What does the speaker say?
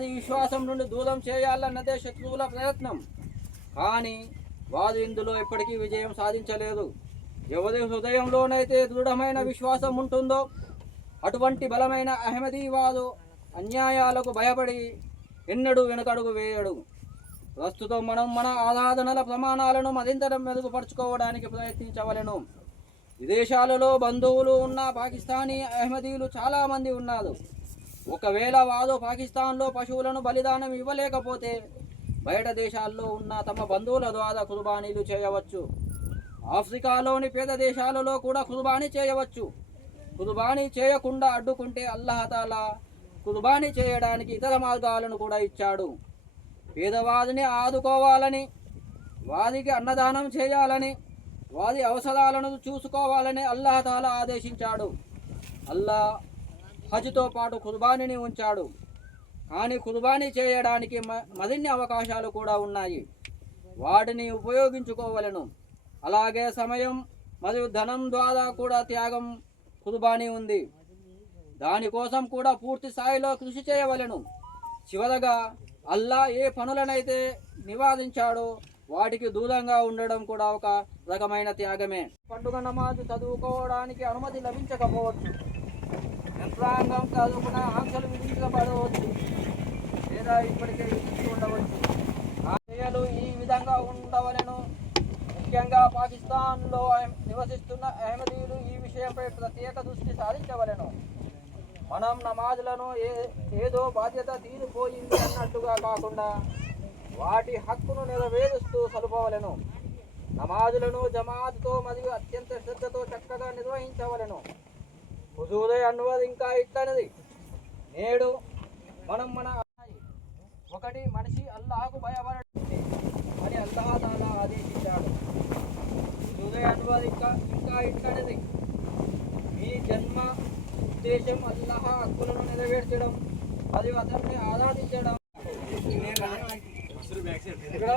వాది విశ్వాసం నుండి దూరం చేయాలన్నదే శత్రువుల ప్రయత్నం. కానీ వారు ఇందులో ఎప్పటికీ విజయం సాధించలేదు. ఎవరి హృదయంలోనైతే దృఢమైన విశ్వాసం ఉంటుందో అటువంటి బలమైన అహ్మదీవాదు అన్యాయాలకు భయపడి ఎన్నడూ వెనుకడుగు వేయడు. ప్రస్తుతం మనం మన ఆరాధనల ప్రమాణాలను మరింత మెరుగుపరుచుకోవడానికి ప్రయత్నించవలెను. విదేశాలలో బంధువులు ఉన్న పాకిస్తానీ అహ్మదీలు చాలామంది ఉన్నారు. ఒకవేళ వారు పాకిస్తాన్లో పశువులను బలిదానం ఇవ్వలేకపోతే బయట దేశాల్లో ఉన్న తమ బంధువుల ద్వారా కుర్బానీలు చేయవచ్చు. ఆఫ్రికాలోని పేద దేశాలలో కూడా కుర్బానీ చేయవచ్చు. కుర్బానీ చేయకుండా అడ్డుకుంటే అల్లాహతాలా కుర్బానీ చేయడానికి ఇతర మార్గాలను కూడా ఇచ్చాడు. పేదవారిని ఆదుకోవాలని, వారికి అన్నదానం చేయాలని, వారి అవసరాలను చూసుకోవాలని అల్లాహతాలా ఆదేశించాడు. అల్లా హజ్తో పాటు కుర్బానీని ఉంచాడు. కానీ కుర్బానీ చేయడానికి మరిన్ని అవకాశాలు కూడా ఉన్నాయి. వాటిని ఉపయోగించుకోవలను. అలాగే సమయం మరియు ధనం ద్వారా కూడా త్యాగం కుర్బానీ ఉంది. దానికోసం కూడా పూర్తి స్థాయిలో కృషి చేయవలెను. చివరగా అల్లా ఏ పనులనైతే నివారించాడో వాటికి దూరంగా ఉండడం కూడా ఒక రకమైన త్యాగమే. పండుగ నమాజు చదువుకోవడానికి అనుమతి లభించకపోవచ్చు. యంత్రాంగం చదువుకున్న ఆంక్షలు విధించబడవచ్చు లేదా ఇప్పటికే విధించి ఉండవచ్చు. ఆ క్రియలు ఈ విధంగా ఉండవలెను. ముఖ్యంగా పాకిస్తాన్లో నివసిస్తున్న అహ్మదీలు ఈ విషయంపై ప్రత్యేక దృష్టి సారించవలెను. మనం నమాజులను ఏదో బాధ్యత తీరిపోయింది అన్నట్టుగా కాకుండా వాటి హక్కును నెరవేరుస్తూ సలుపవలెను. నమాజులను జమాత్తో మరియు అత్యంత శ్రద్ధతో చక్కగా నిర్వహించవలెను. హుజూరే అన్వర్ ఇంకా ఇట్లనది, నేడు మనం మన ఒకటి మనిషి అల్లాహకు భయపడండి అని అల్లాహ్ తాలా ఆదేశించాడు. హుజూరే అన్వర్ ఇంకా ఇట్లనది, మీ జన్మ ఉద్దేశం అల్లాహ్ హక్కులను నెరవేర్చడం మరియు అతన్ని ఆరాధించడం. ఇక్కడ